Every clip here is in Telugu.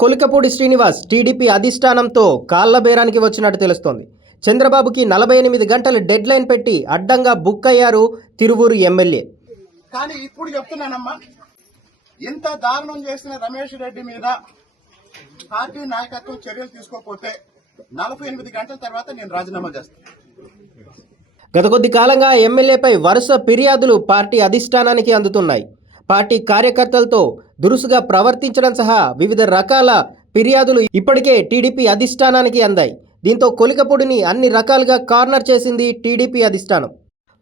కొలికపూడి శ్రీనివాస్ టీడీపీ అధిష్టానంతో కాళ్ళ బేరానికి వచ్చినట్టు తెలుస్తోంది. చంద్రబాబుకి నలభై ఎనిమిది గంటలు డెడ్ లైన్ పెట్టి అడ్డంగా బుక్ అయ్యారు తిరువూరు ఎమ్మెల్యే. కానీ ఇప్పుడు చెప్తున్నానమ్మా ఇంత దారుణం చేసిన రమేష్ రెడ్డి మీద పార్టీ నాయకత్వం చర్యలు తీసుకోకపోతే నలభై ఎనిమిది గంటల తర్వాత నేను రాజీనామా చేస్తాను గత కొద్ది కాలంగా ఎమ్మెల్యేపై వరుస ఫిర్యాదులు పార్టీ అధిష్టానానికి అందుతున్నాయి. పార్టీ కార్యకర్తలతో దురుసుగా ప్రవర్తించడం సహా వివిధ రకాల ఫిర్యాదులు ఇప్పటికే టీడీపీ అధిష్టానానికి అందాయి. దీంతో కొలికపూడిని అన్ని రకాలుగా కార్నర్ చేసింది టీడీపీ అధిష్టానం.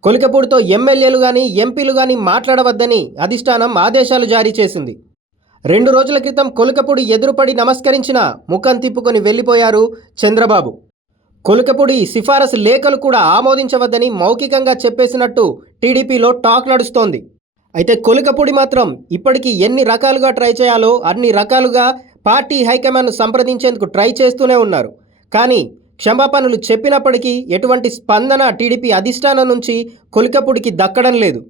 కొలికపూడితో ఎమ్మెల్యేలు కానీ ఎంపీలు కానీ మాట్లాడవద్దని అధిష్టానం ఆదేశాలు జారీ చేసింది. రెండు రోజుల క్రితం కొలికపూడి ఎదురుపడి నమస్కరించిన ముఖం తిప్పుకొని వెళ్ళిపోయారు చంద్రబాబు. కొలికపూడి సిఫారసు లేఖలు కూడా ఆమోదించవద్దని మౌఖికంగా చెప్పేసినట్టు టీడీపీలో టాక్ నడుస్తోంది. అయితే కొలికపూడి మాత్రం ఇప్పటికీ ఎన్ని రకాలుగా ట్రై చేయాలో అన్ని రకాలుగా పార్టీ హైకమాండ్ సంప్రదించేందుకు ట్రై చేస్తూనే ఉన్నారు. కానీ క్షమాపణలు చెప్పినప్పటికీ ఎటువంటి స్పందన టీడీపీ అధిష్టానం నుంచి కొలికపూడికి దక్కడం లేదు.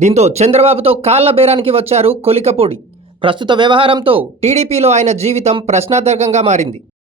దీంతో చంద్రబాబుతో కాళ్ళ బేరానికి వచ్చారు కొలికపూడి. ప్రస్తుత వ్యవహారంతో టీడీపీలో ఆయన జీవితం ప్రశ్నార్థకంగా మారింది.